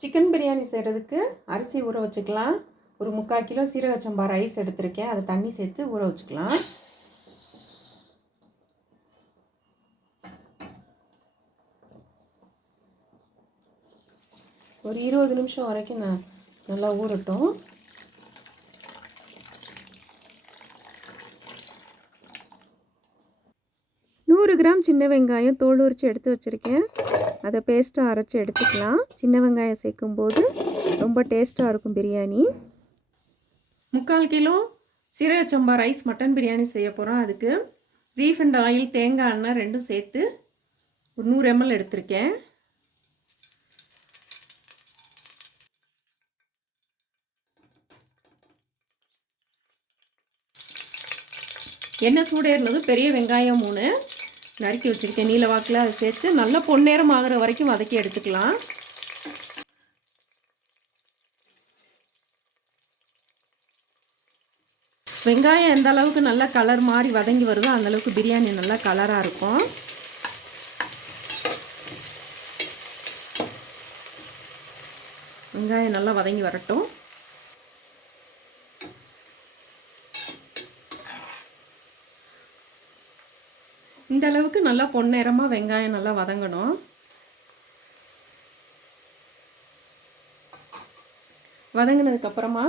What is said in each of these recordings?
Chicken biryani செய்கிறதுக்கு அரிசி ஊற வச்சுக்கலாம். ஒரு 3/4 கிலோ சீரக சம்பா ரைஸ் எடுத்திருக்கேன். அதை தண்ணி சேர்த்து ஊற வச்சுக்கலாம். ஒரு 20 நிமிஷம் வரைக்கும் நல்லா ஊறட்டும். கிராம் சின்ன வெங்காயம் தோல் உரித்து எடுத்து வச்சுருக்கேன். அதை பேஸ்ட்டாக அரைச்சி எடுத்துக்கலாம். சின்ன வெங்காயம் சேர்க்கும்போது ரொம்ப டேஸ்ட்டாக இருக்கும் பிரியாணி. 3/4 கிலோ சீரக சம்பா ரைஸ் மட்டன் பிரியாணி செய்ய போகிறோம். அதுக்கு ரீஃபைண்ட் ஆயில், தேங்காய் எண்ணெய் ரெண்டும் சேர்த்து ஒரு 100 ml எடுத்திருக்கேன். எண்ணெய் சூடேறினது பெரிய வெங்காயம் 3 நறுக்கி வச்சுருக்கேன் நீல வாக்கில். அதை சேர்த்து நல்லா பொன்னிறம் ஆகிற வரைக்கும் வதக்கி எடுத்துக்கலாம். வெங்காயம் எந்த அளவுக்கு நல்லா கலர் மாதிரி வதங்கி வருதோ அந்தளவுக்கு பிரியாணி நல்லா கலராக இருக்கும். வெங்காயம் நல்லா வதங்கி வரட்டும். இந்த அளவுக்கு நல்லா பொன்னிறமாக வெங்காயம் நல்லா வதங்கணும். வதங்கினதுக்கப்புறமா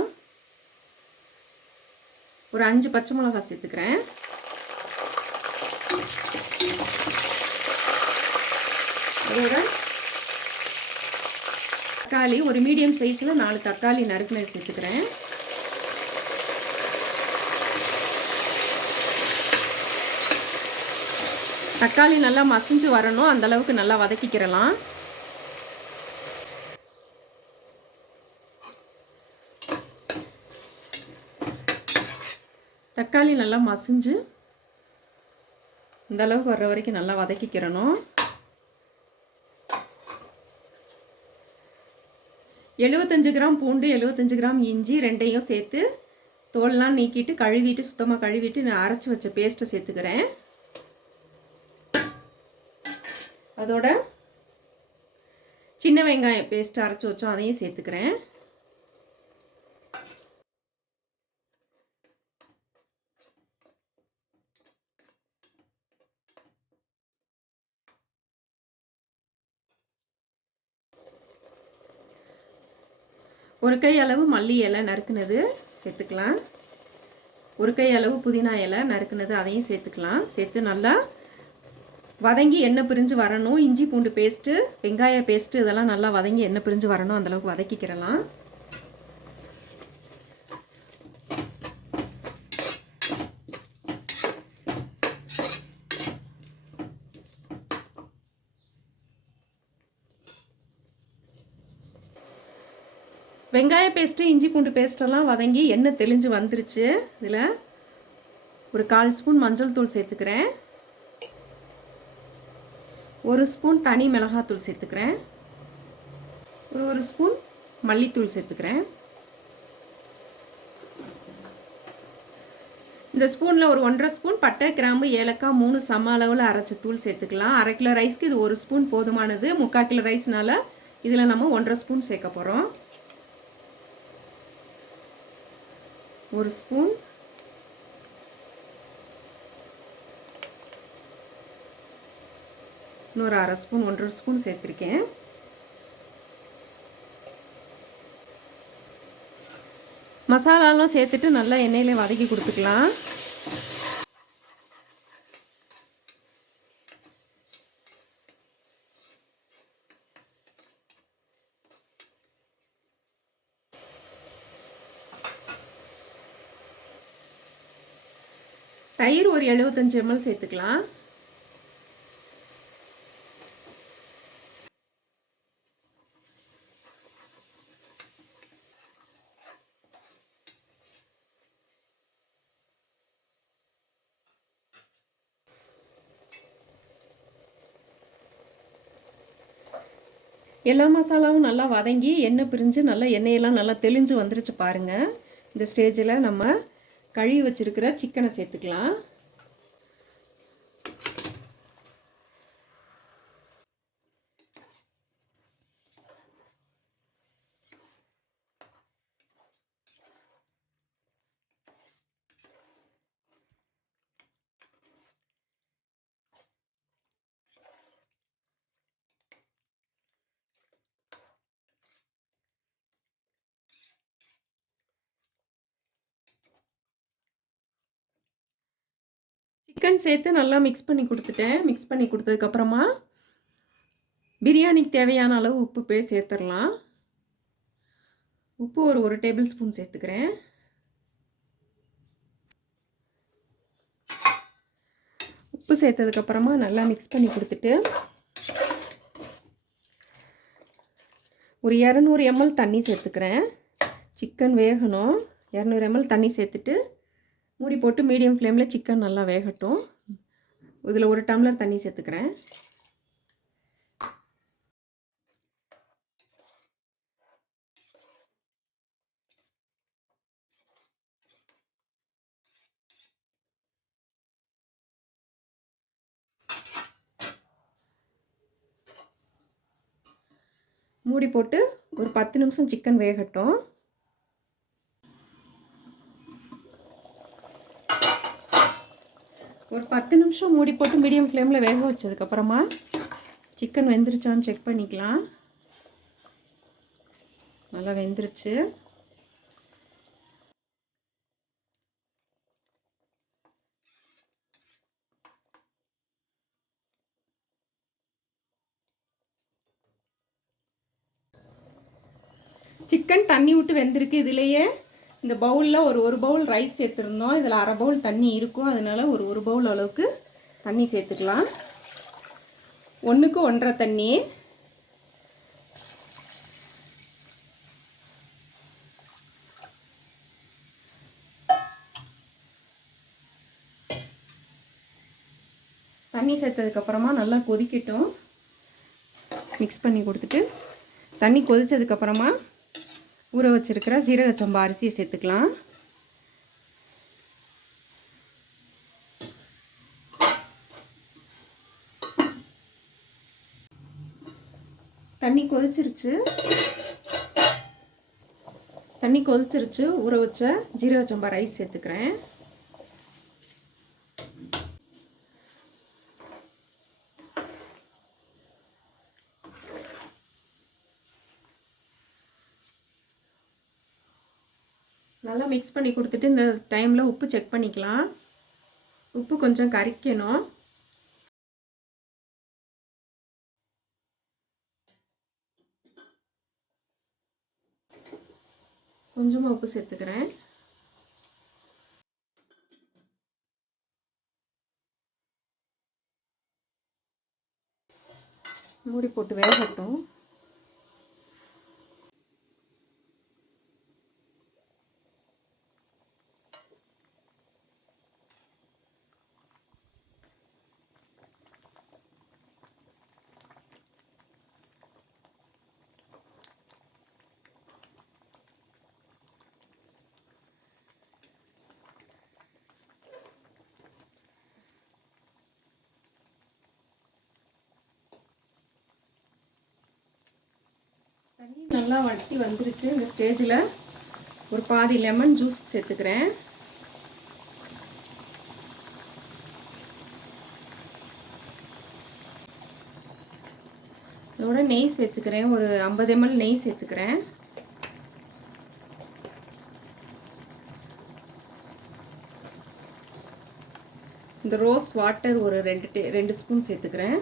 ஒரு 5 பச்சை மிளகாய் சேர்த்துக்கிறேன். அதோட தக்காளி ஒரு மீடியம் சைஸில் 4 தக்காளி நறுக்குனது சேர்த்துக்கிறேன். தக்காளி நல்லா மசிஞ்சு வரணும், அந்தளவுக்கு நல்லா வதக்கிக்கிறலாம். தக்காளி நல்லா மசிஞ்சு இந்த அளவுக்கு வர்ற வரைக்கும் நல்லா வதக்கிக்கிறணும். 75 கிராம் பூண்டு, 75 கிராம் இஞ்சி ரெண்டையும் சேர்த்து தோல்லாம் நீக்கிட்டு கழுவிட்டு சுத்தமாக கழுவிட்டு நான் அரைச்சி வச்ச பேஸ்ட்டை சேர்த்துக்கிறேன். அதோட சின்ன வெங்காயம் பேஸ்ட் அரைச்சி வச்சோம் அதையும் சேர்த்துக்கிறேன். ஒரு கை அளவு மல்லி இலை நறுக்குனது சேர்த்துக்கலாம். ஒரு கை அளவு புதினா இலை நறுக்குனது அதையும் சேர்த்துக்கலாம். சேர்த்து நல்லா வதங்கி எண்ணெய் பிரிஞ்சு வரணும். இஞ்சி பூண்டு பேஸ்ட்டு, வெங்காய பேஸ்ட்டு இதெல்லாம் நல்லா வதங்கி எண்ணெய் பிரிஞ்சு வரணும், அந்தளவுக்கு வதக்கிக்கிறலாம். வெங்காய பேஸ்ட்டு, இஞ்சி பூண்டு பேஸ்ட்டெல்லாம் வதங்கி எண்ணெய் தெளிஞ்சு வந்துருச்சு. இதில் ஒரு 1/4 ஸ்பூன் மஞ்சள் தூள் சேர்த்துக்கிறேன். 1 ஸ்பூன் தனி மிளகாத்தூள் சேர்த்துக்கிறேன். ஒரு ஸ்பூன் மல்லித்தூள் சேர்த்துக்கிறேன். இந்த ஸ்பூனில் ஒரு 1.5 ஸ்பூன் பட்டை, கிராம்பு, ஏலக்காய் 3 சம அளவில் அரைச்ச தூள் சேர்த்துக்கலாம். 1/2 கிலோ ரைஸ்க்கு இது 1 ஸ்பூன் போதுமானது. 3/4 கிலோ ரைஸ்னால இதில் நம்ம 1.5 ஸ்பூன் சேர்க்க போகிறோம். 1 ஸ்பூன் இன்னொரு 1/2 ஸ்பூன் 1.5 ஸ்பூன் சேர்த்துருக்கேன். மசாலாலாம் சேர்த்துட்டு நல்லா எண்ணெயிலே வதக்கி கொடுத்துக்கலாம். தயிர் ஒரு 75 ml சேர்த்துக்கலாம். எல்லா மசாலாவும் நல்லா வதங்கி எண்ணெய் பிரிஞ்சு நல்லா எண்ணெயெல்லாம் நல்லா தெளிஞ்சு வந்துருச்சு பாருங்கள். இந்த ஸ்டேஜில் நம்ம கழுவி வச்சுருக்கிற சிக்கனை சேர்த்துக்கலாம். சிக்கன் சேர்த்து நல்லா மிக்ஸ் பண்ணி கொடுத்துட்டேன். மிக்ஸ் பண்ணி கொடுத்ததுக்கப்புறமா பிரியாணிக்கு தேவையான அளவு உப்பு சேர்த்துடலாம். உப்பு ஒரு டேபிள் ஸ்பூன் சேர்த்துக்கிறேன். உப்பு சேர்த்ததுக்கப்புறமா நல்லா மிக்ஸ் பண்ணி கொடுத்துட்டு ஒரு 200 ml தண்ணி சேர்த்துக்கிறேன். சிக்கன் வேகணும். 200 ml தண்ணி சேர்த்துட்டு மூடி போட்டு மீடியம் ஃப்ளேமில் சிக்கன் நல்லா வேகட்டும். இதில் 1 டம்ளர் தண்ணி சேர்த்துக்கிறேன். மூடி போட்டு ஒரு 10 நிமிஷம் சிக்கன் வேகட்டும். ஒரு 10 நிமிஷம் மூடி போட்டு மீடியம் ஃப்ளேமில் வேக வச்சதுக்கப்புறமா சிக்கன் வெந்துருச்சான்னு செக் பண்ணிக்கலாம். நல்லா வெந்துருச்சு. சிக்கன் தண்ணி விட்டு வெந்திருக்கு. இதிலேயே இந்த பவுலில் ஒரு பவுல் ரைஸ் சேர்த்துருந்தோம். இதில் அரை பவுல் தண்ணி இருக்கும். அதனால் ஒரு பவுல் அளவுக்கு தண்ணி சேர்த்துக்கலாம். 1க்கு 1.5 தண்ணி. தண்ணி சேர்த்ததுக்கப்புறமா நல்லா கொதிக்கட்டும். மிக்ஸ் பண்ணி கொடுத்துட்டு தண்ணி கொதித்ததுக்கப்புறமா ஊற வச்சிருக்கிற ஜீரக சம்பா அரிசியை சேர்த்துக்கலாம். தண்ணி கொதிச்சிருச்சு. ஊற வச்ச ஜீரக சம்பா ரைஸ் சேர்த்துக்கிறேன். நல்லா மிக்ஸ் பண்ணி கொடுத்துட்டு இந்த டைமில் உப்பு செக் பண்ணிக்கலாம். உப்பு கொஞ்சம் கரிக்கணும். கொஞ்சமாக உப்பு சேர்த்துக்கிறேன். மூடி போட்டு வேகட்டும். தண்ணி நல்லா வட்டி வந்துருச்சு. இந்த ஸ்டேஜில் ஒரு பாதி லெமன் ஜூஸ் சேர்த்துக்கிறேன். இதோட நெய் சேர்த்துக்கிறேன். ஒரு 50 ml நெய் சேர்த்துக்கிறேன். இந்த ரோஸ் வாட்டர் ஒரு 2 ஸ்பூன் சேர்த்துக்கிறேன்.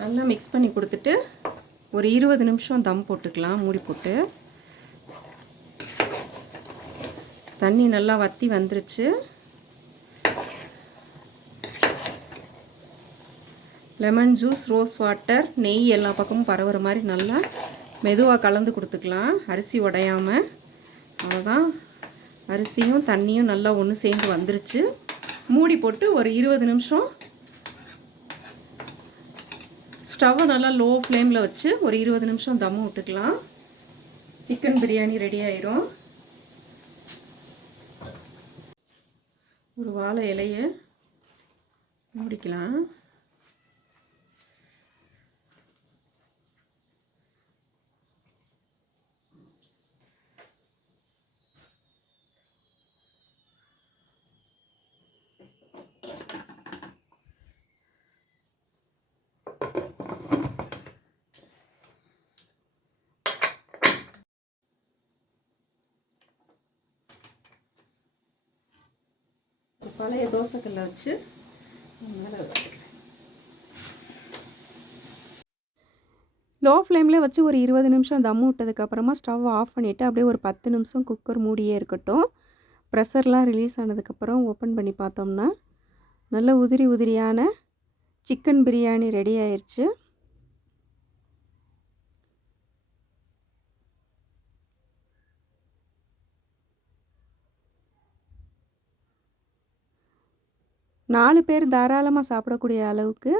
நல்லா மிக்ஸ் பண்ணி கொடுத்துட்டு ஒரு 20 நிமிஷம் தம் போட்டுக்கலாம். மூடி போட்டு தண்ணி நல்லா வற்றி வந்துருச்சு. லெமன் ஜூஸ், ரோஸ் வாட்டர், நெய் எல்லா பக்கமும் பரவுற மாதிரி நல்லா மெதுவாக கலந்து கொடுத்துக்கலாம். அரிசி உடையாமல். அவ்வளோதான். அரிசியும் தண்ணியும் நல்லா ஒன்று சேர்ந்து வந்துருச்சு. மூடி போட்டு ஒரு 20 நிமிஷம் ஸ்டவ்வை நல்லா லோ ஃப்ளேமில் வச்சு ஒரு 20 நிமிஷம் தம்மு விட்டுக்கலாம். சிக்கன் பிரியாணி ரெடி ஆயிரும். ஒரு வாழை இலையை மூடிக்கலாம். பழைய தோசைக்கல்லை வச்சு மேலே வச்சுக்கிறேன். லோ ஃப்ளேமில் வச்சு ஒரு 20 நிமிஷம் தம் விட்டதுக்கப்புறமா ஸ்டவ் ஆஃப் பண்ணிவிட்டு அப்படியே ஒரு 10 நிமிஷம் குக்கர் மூடியே இருக்கட்டும். ப்ரெஷர்லாம் ரிலீஸ் ஆனதுக்கப்புறம் ஓப்பன் பண்ணி பார்த்தோம்னா நல்ல உதிரி உதிரியான சிக்கன் பிரியாணி ரெடி ஆயிடுச்சு. நாலு பேர் தாராளமாக சாப்பிடக்கூடிய அளவுக்கு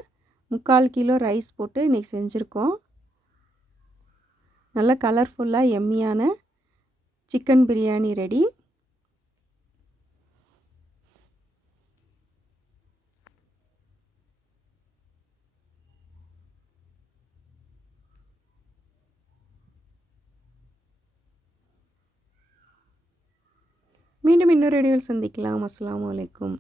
3/4 கிலோ ரைஸ் போட்டு இன்றைக்கி செஞ்சுருக்கோம். நல்ல கலர்ஃபுல்லாக எம்மியான சிக்கன் பிரியாணி ரெடி. மீண்டும் இன்னொரு வீடியோவில் சந்திக்கலாம். அஸ்ஸலாமு அலைக்கும்.